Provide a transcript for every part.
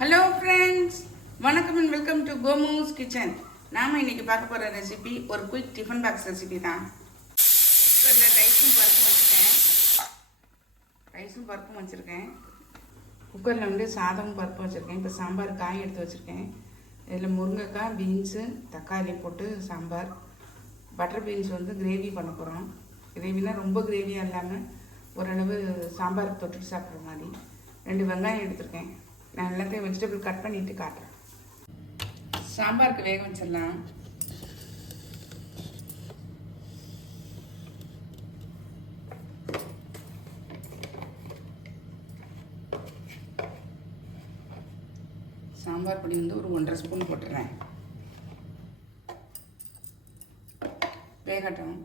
Hello friends, வணக்கம் and welcome to கோமூஸ் kitchen. நாம் இன்றைக்கி பார்க்க போகிற ரெசிபி ஒரு குயிக் டிஃபன் பாக்ஸ் ரெசிபி தான். குக்கரில் ரைஸும் பருப்பும் வச்சுருக்கேன். குக்கரில் வந்து சாதமும் பருப்பும் வச்சுருக்கேன். இப்போ சாம்பார் காய் எடுத்து வச்சுருக்கேன். இதில் முருங்கைக்காய், பீன்ஸு, தக்காளி போட்டு சாம்பார். பட்டர் பீன்ஸ் வந்து கிரேவி பண்ண போகிறோம். கிரேவினா ரொம்ப கிரேவியாக இல்லாமல் ஓரளவு சாம்பாருக்கு தொட்டுட்டு சாப்பிட்ற மாதிரி. 2 வெங்காயம் எடுத்துருக்கேன். நான் எல்லாத்தையும் வெஜிடபிள் கட் பண்ணிவிட்டு காட்டுறேன். சாம்பாருக்கு வேக வச்சிடலாம். சாம்பார் பொடி வந்து ஒரு 1.5 ஸ்பூன் போட்டுறேன். வேகட்டும்.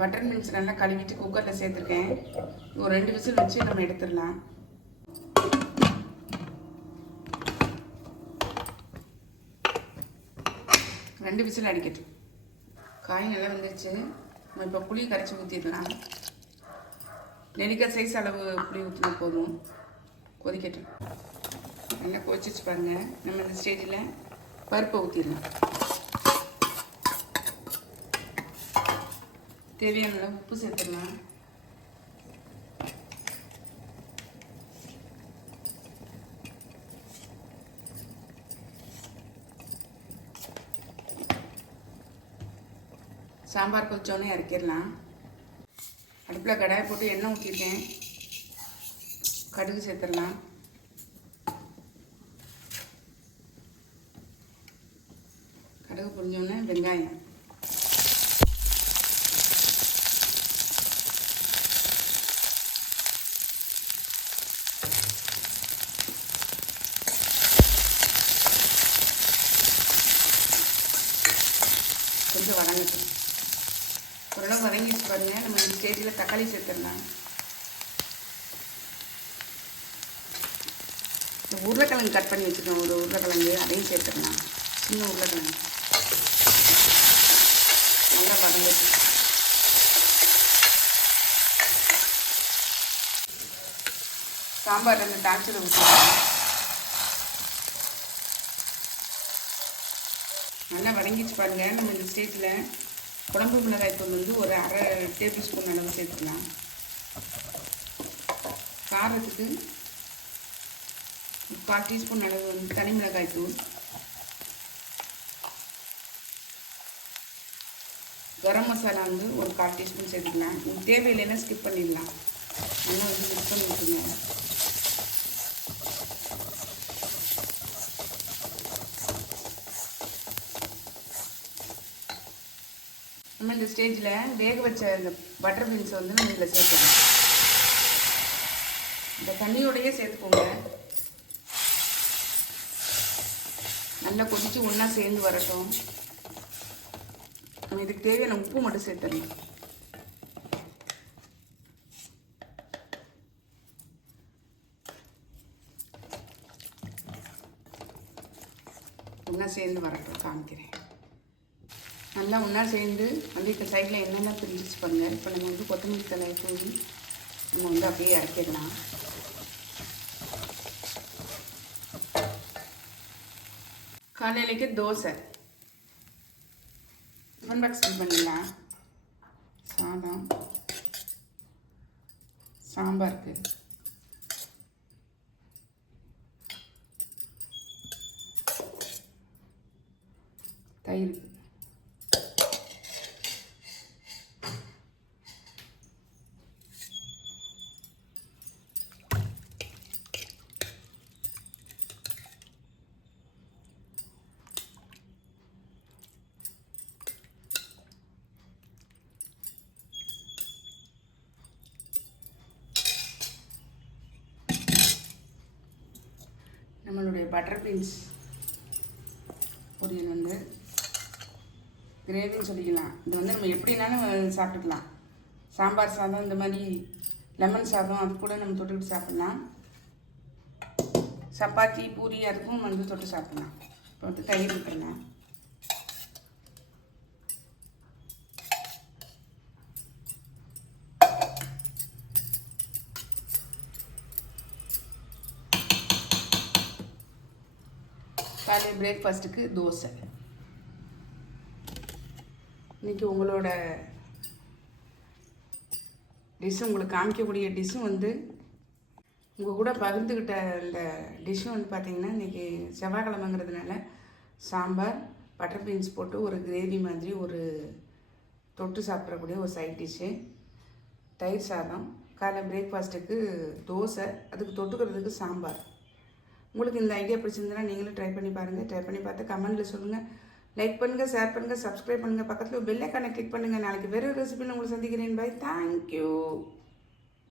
பட்டர் பீன்ஸ் நல்லா கழுவிட்டு குக்கரில் சேர்த்துருக்கேன். ஒரு 2 விசில் வச்சு நம்ம எடுத்துடலாம். ரெண்டு விசில் அடிக்கட்டும். காய் நல்லா வந்துருச்சு. நம்ம இப்போ புளி கரைச்சி ஊற்றிடலாம். நெல்லிக்காய் சைஸ் அளவு புளி ஊற்றினா போதும். கொதிக்கட்டும். நல்லா கொதிச்சிச்சு பாருங்கள். நம்ம இந்த ஸ்டேஜில் பருப்பை ஊற்றிடலாம். தேவையான அளவு உப்பு சேர்த்துடலாம். சாம்பார் கொதிச்சோன்னே இறக்கிடலாம். அடுப்பில் கடாயை போட்டு எண்ணெய் ஊற்றிருக்கேன். கடுகு சேர்த்துடலாம். கடுகு பொரிஞ்சோன்னே வெங்காயம். கொஞ்சம் வதங்கட்டும். ஓரளவு வதங்கிட்டு பாருங்க. நம்ம இந்த ஸ்டேஜில் தக்காளி சேர்த்துடலாம். இந்த உருளைக்கிழங்கு கட் பண்ணி வச்சுக்கோங்க. ஒரு உருளைக்கிழங்கு அதையும் சேர்த்துடலாம். சின்ன உருளைக்கிழங்கு நல்லா வதங்கிட்டு சாம்பார் அந்த தாளிச்சதை ஊற்றிடலாம். நல்லா வதங்கிச்சு பாருங்கள். நம்ம இந்த ஸ்டேஜில் குழம்பு மிளகாய் தூள் வந்து ஒரு 1/2 டேபிள் ஸ்பூன் அளவு சேர்த்துக்கலாம். காரத்துக்கு 1/4 டீஸ்பூன் அளவு வந்து தனி மிளகாய் தூள். கரம் மசாலா வந்து ஒரு 1/4 டீஸ்பூன் சேர்த்துக்கலாம். உங்களுக்கு தேவையில்லைன்னா ஸ்கிப் பண்ணிடலாம். நல்லா வந்து மிக்ஸ் பண்ணி விட்டுருங்க. நம்ம இந்த ஸ்டேஜில் வேக வச்ச இந்த பட்டர் பீன்ஸை வந்து நம்ம இதில் சேர்த்துக்கலாம். இந்த தண்ணியோடையே சேர்த்துக்கோங்க. நல்லா கொதித்து ஒன்றா சேர்ந்து வரட்டும். நம்ம இதுக்கு தேவையான உப்பு மட்டும் சேர்த்துடலாம். ஒன்றா சேர்ந்து வரட்டும். காமிக்கிறேன். நல்லா ஒன்றா சேர்ந்து வந்து இப்போ சைடில் என்னென்ன பிரிஞ்சிச்சு பாருங்கள். இப்போ நம்ம வந்து கொத்தமல்லி தழையை தூவி நம்ம வந்து அப்படியே இறக்கிடலாம். காலையிலேக்கு தோசை டிஃபன் பாக்ஸ் ஃபில் பண்ணிடலாம். சாதம், சாம்பாருக்கு தயிர். நம்மளுடைய பட்டர் பீன்ஸ் பொரியல் வந்து கிரேவின்னு சொல்லிக்கலாம். இது வந்து நம்ம எப்படினாலும் சாப்பிட்டுக்கலாம். சாம்பார் சாதம், இந்த மாதிரி லெமன் சாதம், அது கூட நம்ம தொட்டுக்கிட்டு சாப்பிட்லாம். சப்பாத்தி, பூரி அதுக்கும் வந்து தொட்டு சாப்பிட்லாம். இப்போ வந்து தயிர் விட்டுறலாம். காலையில் பிரேக்ஃபாஸ்ட்டுக்கு தோசை. இன்றைக்கி உங்களோட டிஷ்ஷு உங்களுக்கு காமிக்கக்கூடிய டிஷ்ஷும் வந்து உங்கள் கூட பகிர்ந்துக்கிட்ட இந்த டிஷ்ஷும் வந்து பார்த்திங்கன்னா இன்றைக்கி செவ்வாய்க்கிழமைங்கிறதுனால சாம்பார், பட்டர் பீன்ஸ் போட்டு ஒரு கிரேவி மாதிரி ஒரு தொட்டு சாப்பிடக்கூடிய ஒரு சைட் டிஷ்ஷு, தயிர் சாதம், காலைல பிரேக்ஃபாஸ்ட்டுக்கு தோசை, அதுக்கு தொட்டுக்கிறதுக்கு சாம்பார். உங்களுக்கு இந்த ஐடியா பிடிச்சிருந்ததுன்னா நீங்களும் ட்ரை பண்ணி பாருங்கள். ட்ரை பண்ணி பார்த்து கமெண்ட்டில் சொல்லுங்கள். லைக் பண்ணுங்கள், ஷேர் பண்ணுங்கள், சப்ஸ்கிரைப் பண்ணுங்கள், பக்கத்தில் பெல் ஐக்கானை கிளிக் பண்ணுங்கள். நாளைக்கு வேறு ஒரு ரெசிபியில் உங்களை சந்திக்கிறேன். பை. தேங்க்யூ.